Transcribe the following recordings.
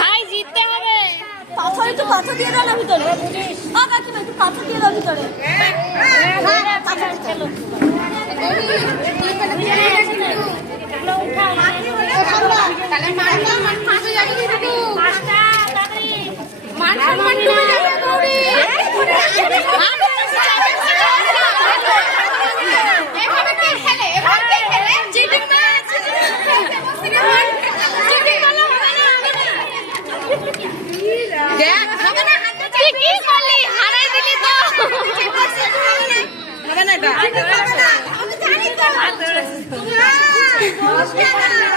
ভাই জিততে হবে। পাথর একটু পাথর দিয়ে দাও না ভিতরে। কাকিমা একটু পাথর দিয়ে দাও ভিতরে।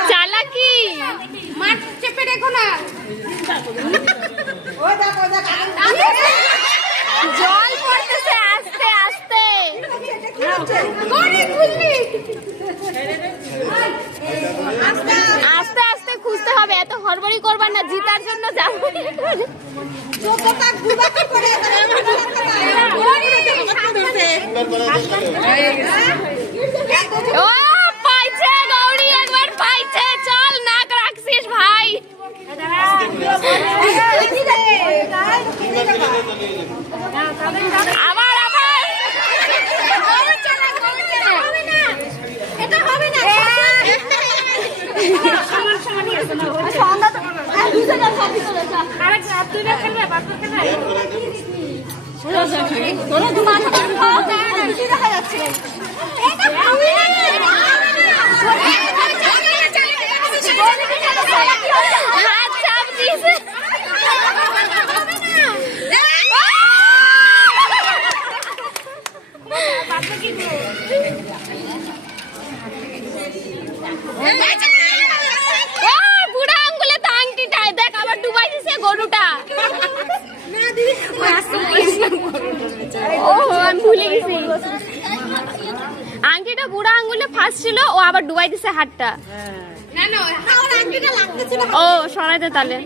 চালাকি মাঠ চেপে রেখো না। জল পড়তেছে আস্তে আস্তে আস্তে আস্তে খুঁজতে হবে, এত হড়বড়ি করবার না, জিতার জন্য যাবো। ও পাইছে গৌরী, একবার পাইছে। চল নাক রাখছিস ভাই। আবার আবার এটা হবে না। বুড়া আঙ্গুলে তো আংটিটায় দেখ, আবার ডুবাই দিছে গরুটা। আমি ভুলে গেছি, আংটিটা বুড়া আঙ্গুলে ফার্স্ট ছিল, ও আবার ডুবাই দিছে হাতটা। ও সরাইতে তাহলে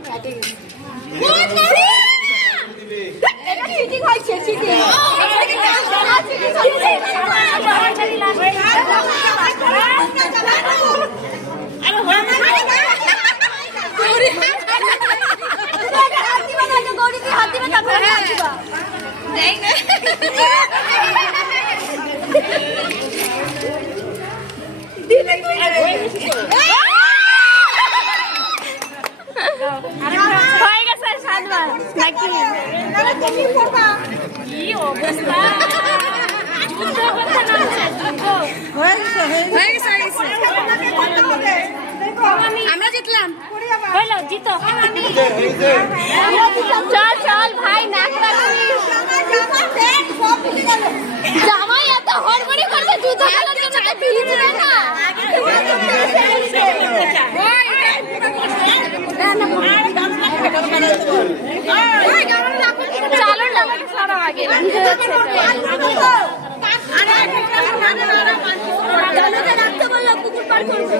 হয়ে গেছে 7 বার নাকি? কি অবস্থা, আমরা জিতলাম। জিতো চল চল ভাই, নাক রাখিস। জামাই এত হড়বড়ি করছে জুতো খেলার জন্য, তো ভিজবে না। চালো না সারা আগে ভিজে যাচ্ছে। রাখতে বললো কুকুর পার করবে।